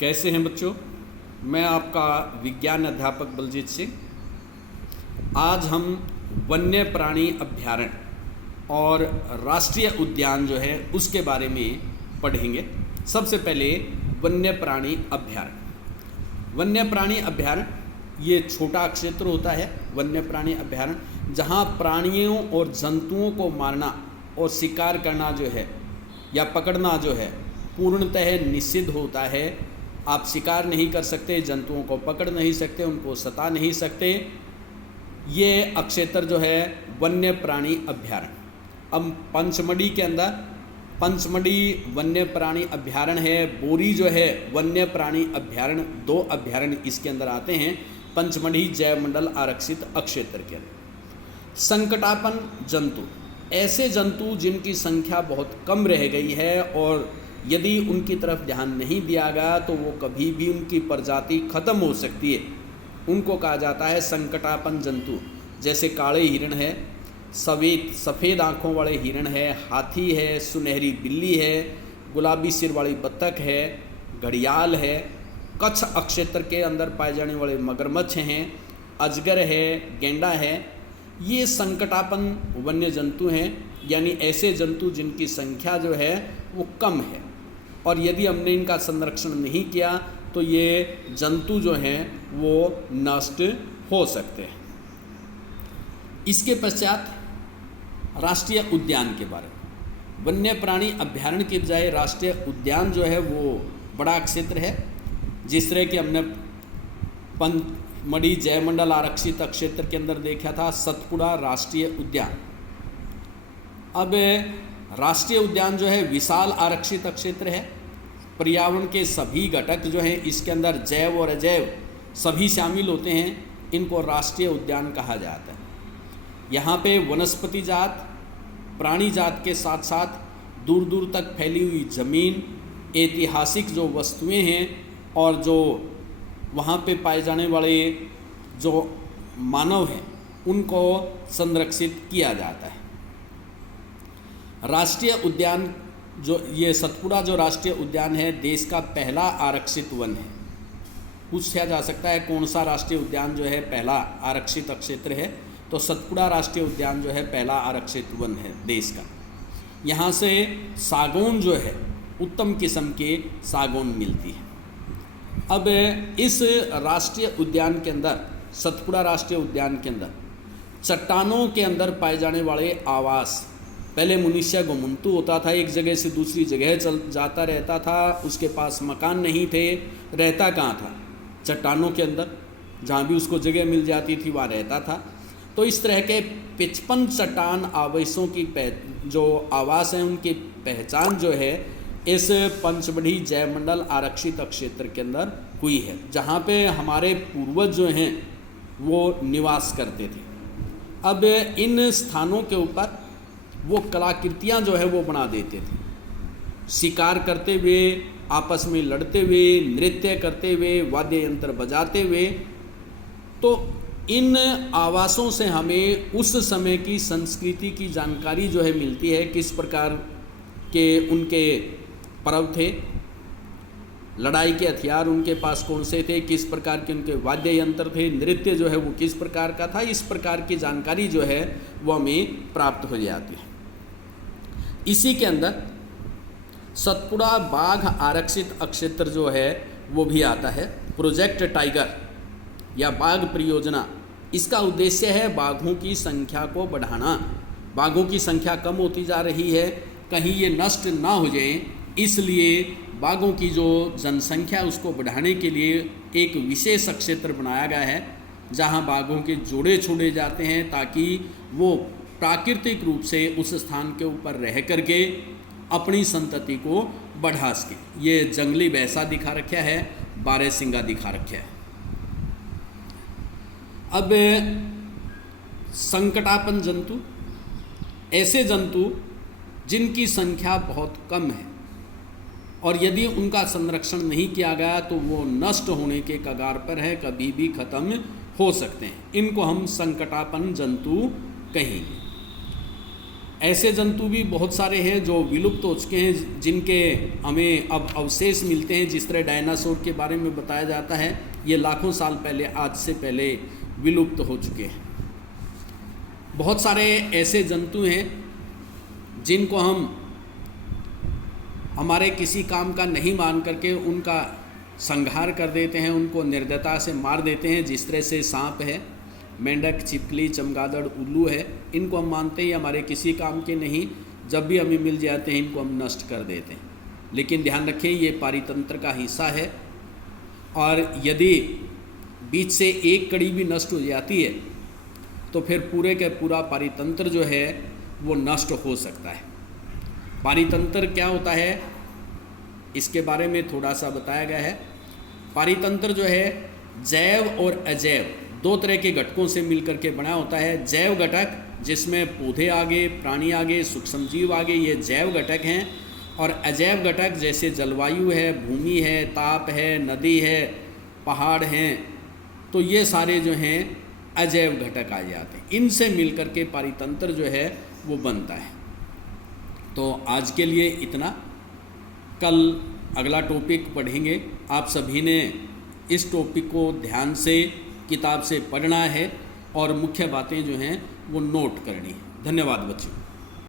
कैसे हैं बच्चों। मैं आपका विज्ञान अध्यापक बलजीत सिंह। आज हम वन्य प्राणी अभ्यारण्य और राष्ट्रीय उद्यान जो है उसके बारे में पढ़ेंगे। सबसे पहले वन्य प्राणी अभ्यारण्य। वन्य प्राणी अभ्यारण्य ये छोटा क्षेत्र होता है। वन्य प्राणी अभ्यारण्य जहाँ प्राणियों और जंतुओं को मारना और शिकार करना जो है या पकड़ना जो है पूर्णतः निषिद्ध होता है। आप शिकार नहीं कर सकते, जंतुओं को पकड़ नहीं सकते, उनको सता नहीं सकते। ये क्षेत्र जो है वन्य प्राणी अभ्यारण्य। अब पंचमढ़ी के अंदर पंचमढ़ी वन्य प्राणी अभ्यारण्य है। बोरी जो है वन्य प्राणी अभ्यारण्य, 2 अभ्यारण्य इसके अंदर आते हैं पंचमढ़ी जैव मंडल आरक्षित क्षेत्र के अंदर। संकटापन जंतु, ऐसे जंतु जिनकी संख्या बहुत कम रह गई है और यदि उनकी तरफ ध्यान नहीं दिया गया तो वो कभी भी उनकी प्रजाति खत्म हो सकती है, उनको कहा जाता है संकटापन जंतु। जैसे काले हिरण है, सफ़ेद आँखों वाले हिरण है, हाथी है, सुनहरी बिल्ली है, गुलाबी सिर वाली बत्तख है, घड़ियाल है, कच्छ क्षेत्र के अंदर पाए जाने वाले मगरमच्छ हैं, अजगर है, गेंडा है। ये संकटापन वन्य जंतु हैं, यानी ऐसे जंतु जिनकी संख्या जो है वो कम है और यदि हमने इनका संरक्षण नहीं किया तो ये जंतु जो हैं वो नष्ट हो सकते हैं। इसके पश्चात राष्ट्रीय उद्यान के बारे में। वन्य प्राणी अभ्यारण्य के बजाय राष्ट्रीय उद्यान जो है वो बड़ा क्षेत्र है। जिस तरह कि हमने पंचमढ़ी जैव मंडल आरक्षित क्षेत्र के अंदर देखा था सतपुड़ा राष्ट्रीय उद्यान। अब राष्ट्रीय उद्यान जो है विशाल आरक्षित क्षेत्र है। पर्यावरण के सभी घटक जो हैं इसके अंदर जैव और अजैव सभी शामिल होते हैं, इनको राष्ट्रीय उद्यान कहा जाता है। यहाँ पे वनस्पति जात, प्राणी जात के साथ साथ दूर दूर तक फैली हुई ज़मीन, ऐतिहासिक जो वस्तुएं हैं और जो वहाँ पे पाए जाने वाले जो मानव हैं उनको संरक्षित किया जाता है। राष्ट्रीय उद्यान जो ये सतपुड़ा जो राष्ट्रीय उद्यान है देश का पहला आरक्षित वन है। पूछा जा सकता है कौन सा राष्ट्रीय उद्यान जो है पहला आरक्षित क्षेत्र है, तो सतपुड़ा राष्ट्रीय उद्यान जो है पहला आरक्षित वन है देश का। यहाँ से सागौन जो है उत्तम किस्म के सागौन मिलती है। अब इस राष्ट्रीय उद्यान के अंदर, सतपुड़ा राष्ट्रीय उद्यान के अंदर चट्टानों के अंदर पाए जाने वाले आवास, पहले मनुष्य घुमंतु होता था, एक जगह से दूसरी जगह चल जाता रहता था, उसके पास मकान नहीं थे, रहता कहाँ था? चट्टानों के अंदर, जहाँ भी उसको जगह मिल जाती थी वहाँ रहता था। तो इस तरह के 55 चट्टान आवासों की जो आवास हैं उनकी पहचान जो है इस पंचमढ़ी जैव मंडल आरक्षित क्षेत्र के अंदर हुई है, जहाँ पे हमारे पूर्वज जो हैं वो निवास करते थे। अब इन स्थानों के ऊपर वो कलाकृतियाँ जो है वो बना देते थे, शिकार करते हुए, आपस में लड़ते हुए, नृत्य करते हुए, वाद्य यंत्र बजाते हुए। तो इन आवासों से हमें उस समय की संस्कृति की जानकारी जो है मिलती है, किस प्रकार के उनके पर्व थे, लड़ाई के हथियार उनके पास कौन से थे, किस प्रकार के उनके वाद्य यंत्र थे, नृत्य जो है वो किस प्रकार का था, इस प्रकार की जानकारी जो है वो हमें प्राप्त हो जाती है। इसी के अंदर सतपुड़ा बाघ आरक्षित क्षेत्र जो है वो भी आता है। प्रोजेक्ट टाइगर या बाघ परियोजना, इसका उद्देश्य है बाघों की संख्या को बढ़ाना। बाघों की संख्या कम होती जा रही है, कहीं ये नष्ट ना हो जाए, इसलिए बाघों की जो जनसंख्या उसको बढ़ाने के लिए एक विशेष क्षेत्र बनाया गया है जहां बाघों के जोड़े छोड़े जाते हैं ताकि वो प्राकृतिक रूप से उस स्थान के ऊपर रह करके अपनी संतति को बढ़ा सके। ये जंगली भैंसा दिखा रखा है, बारहसिंगा दिखा रखा है। अब संकटापन जंतु, ऐसे जंतु जिनकी संख्या बहुत कम है और यदि उनका संरक्षण नहीं किया गया तो वो नष्ट होने के कगार पर है, कभी भी खत्म हो सकते हैं। इनको हम संकटापन जंतु कहेंगे। ऐसे जंतु भी बहुत सारे हैं जो विलुप्त हो चुके हैं, जिनके हमें अब अवशेष मिलते हैं। जिस तरह डायनासोर के बारे में बताया जाता है, ये लाखों साल पहले, आज से पहले विलुप्त हो चुके हैं। बहुत सारे ऐसे जंतु हैं जिनको हम हमारे किसी काम का नहीं मान करके उनका संहार कर देते हैं, उनको निर्दयता से मार देते हैं। जिस तरह से सांप है, मेंढक, छिपकली, चमगादड़, उल्लू है, इनको हम मानते ही हमारे किसी काम के नहीं, जब भी हमें मिल जाते हैं इनको हम नष्ट कर देते हैं। लेकिन ध्यान रखें, ये पारितंत्र का हिस्सा है, और यदि बीच से एक कड़ी भी नष्ट हो जाती है तो फिर पूरे के पूरा पारितंत्र जो है वो नष्ट हो सकता है। पारितंत्र क्या होता है, इसके बारे में थोड़ा सा बताया गया है। पारितंत्र जो है जैव और अजैव दो तरह के घटकों से मिलकर के बना होता है। जैव घटक, जिसमें पौधे आगे, प्राणी आगे, सूक्ष्म जीव आगे, ये जैव घटक हैं। और अजैव घटक जैसे जलवायु है, भूमि है, ताप है, नदी है, पहाड़ हैं, तो ये सारे जो हैं अजैव घटक आ जाते हैं। इनसे मिलकर के पारितंत्र जो है वो बनता है। तो आज के लिए इतना, कल अगला टॉपिक पढ़ेंगे। आप सभी ने इस टॉपिक को ध्यान से किताब से पढ़ना है और मुख्य बातें जो हैं वो नोट करनी है। धन्यवाद बच्चों।